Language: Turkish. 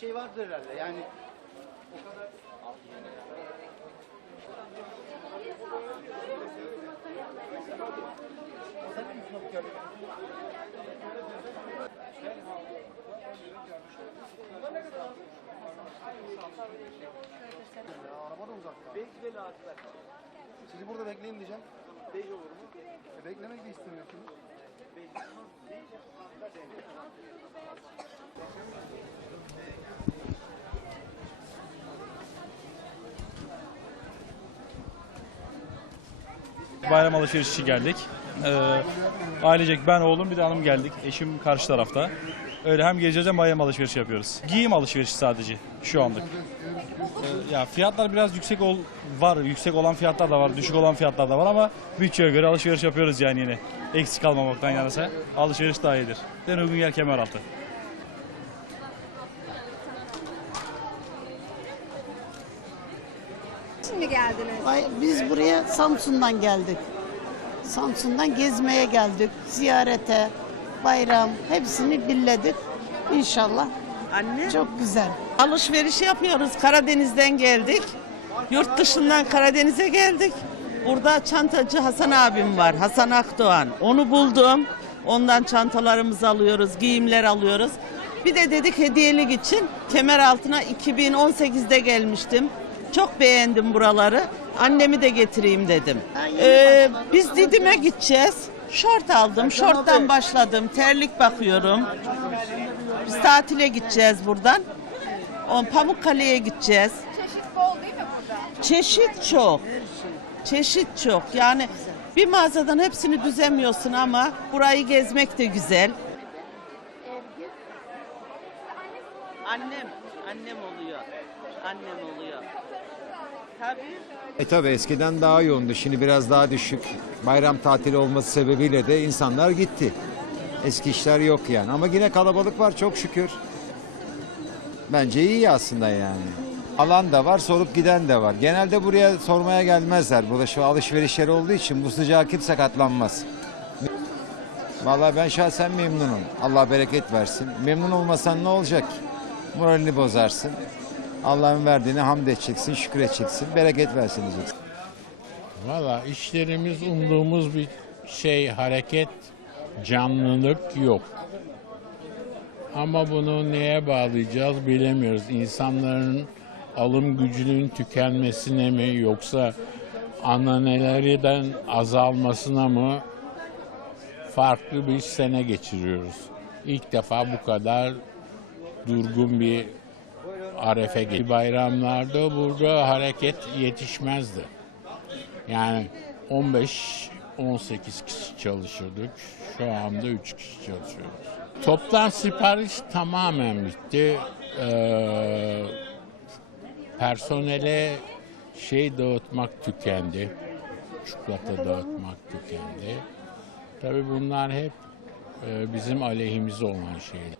şey vardır herhalde. Yani o kadar Araba da uzakta. belki de latifer. Sizi burada bekleyin diyeceğim. Değil olur mu? E, beklemek de istemiyorsunuz. Bayram alışverişi geldik. Ee, ailecek ben, oğlum bir de hanım geldik. Eşim karşı tarafta. Öyle hem gezeceğiz hem bayram alışverişi yapıyoruz. Giyim alışverişi sadece şu anlık. Ee, ya fiyatlar biraz yüksek ol var. Yüksek olan fiyatlar da var, düşük olan fiyatlar da var ama bütçeye göre alışveriş yapıyoruz yani yine. Eksik kalmamaktan yanasa alışveriş daha iyidir. En uygun yer Kemeraltı. Şimdi geldiniz. Ay, Biz buraya Samsun'dan geldik. Samsun'dan gezmeye geldik. Ziyarete, bayram hepsini billedik. İnşallah Anne. çok güzel. Alışveriş yapıyoruz. Karadeniz'den geldik. Yurt dışından Karadeniz'e geldik. Burada çantacı Hasan abim var. Hasan Akdoğan. Onu buldum. Ondan çantalarımızı alıyoruz, giyimler alıyoruz. Bir de dedik hediyelik için kemer altına 2018'de gelmiştim. Çok beğendim buraları. Annemi de getireyim dedim. Ee, biz Didim'e gideceğiz. Şort aldım. Şorttan başladım. Terlik bakıyorum. Biz tatile gideceğiz buradan. O Pamukkale'ye gideceğiz. Çeşit bol değil mi burada? Çeşit çok. Çeşit çok. Yani bir mağazadan hepsini düzemiyorsun ama burayı gezmek de güzel. Annem, annem oluyor. Annem oluyor. E tabi eskiden daha yoğundu. Şimdi biraz daha düşük. Bayram tatili olması sebebiyle de insanlar gitti. Eski işler yok yani. Ama yine kalabalık var çok şükür. Bence iyi aslında yani. Alan da var, sorup giden de var. Genelde buraya sormaya gelmezler. Burada şu alışveriş yeri olduğu için bu sıcağa kimse katlanmaz. Vallahi ben şahsen memnunum. Allah bereket versin. Memnun olmasan ne olacak? Moralini bozarsın. Allah'ın verdiğine hamd edeceksin, şükür edeceksin. Bereket versin diyeceksin. Valla işlerimiz umduğumuz bir şey, hareket, canlılık yok. Ama bunu neye bağlayacağız bilemiyoruz. İnsanların alım gücünün tükenmesine mi yoksa ananelerden azalmasına mı farklı bir sene geçiriyoruz. İlk defa bu kadar durgun bir arefe geçti. Bayramlarda burada hareket yetişmezdi. Yani 15 18 kişi çalışıyorduk. Şu anda 3 kişi çalışıyoruz. Toptan sipariş tamamen bitti. Ee, personele şey dağıtmak tükendi. Çikolata dağıtmak tükendi. Tabii bunlar hep e, bizim aleyhimize olan şeyler.